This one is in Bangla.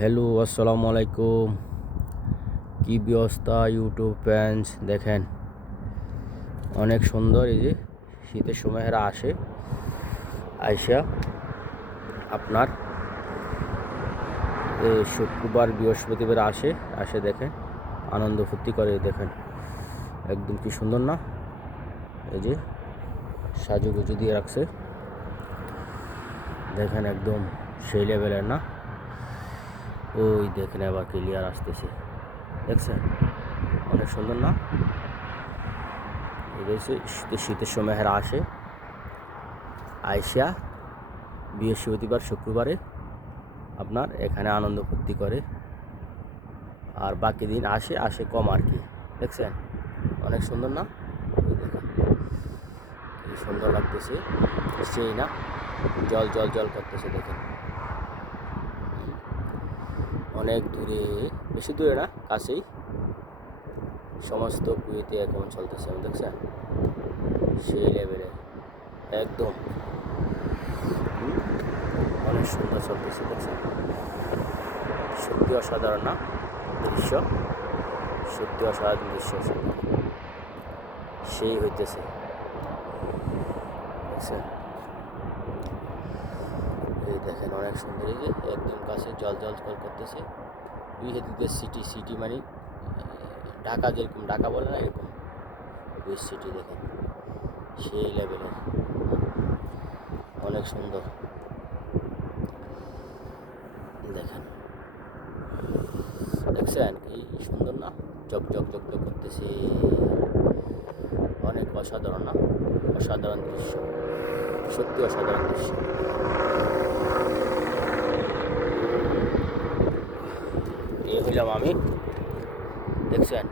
হ্যালো, আসসালামু আলাইকুম। কি ব্যবস্থা ইউটিউব ফ্যান্স? দেখেন অনেক সুন্দর। এই যে শীতের সময় এরা আসে, আইসা আপনার শুক্রবার বৃহস্পতিবার আসে দেখেন, আনন্দ ফুর্তি করে। দেখেন একদম কি সুন্দর না? এই যে সাজুগুজু দিয়ে রাখছে, দেখেন একদম সেই লেভেলের না? ওই দেখেন আবার ক্লিয়ার আসতেছে, দেখছেন? অনেক সুন্দর না? এই শীতের সময় এরা আসে, আইসা বৃহস্পতিবার শুক্রবারে আপনার এখানে আনন্দ ফুর্তি করে, আর বাকি দিন আসে কম আর কি। দেখছেন অনেক সুন্দর না? দেখেন কি সুন্দর লাগতেছে, সেই না? জল জল জল করতেছে দেখেন। অনেক দূরে, বেশি দূরে না, কাছেই সমস্ত কুয়েতে এখন চলতেছে, দেখছেন? সেই লেভেলে একদম অনেক সুন্দর চলতেছে, দেখছেন? সত্যি অসাধারণ না দৃশ্য? সত্যি অসাধারণ দৃশ্য, সেই হইতেছে, দেখছেন? এই দেখেন অনেক সুন্দর। এই যে একদম কাছে জল জল করতেছে। দুই হেদিকে সিটি মানে ঢাকা, যেরকম ঢাকা বলে না, এরকম দুই সিটি দেখেন, সেই লেভেলের অনেক সুন্দর। দেখেন, দেখছেন কি সুন্দর না? জগ জগ জগ জগ করতেছে, অনেক অসাধারণ না? অসাধারণ দৃশ্য, সত্যি অসাধারণ দৃশ্য। এই হইলাম আমি, দেখছেন?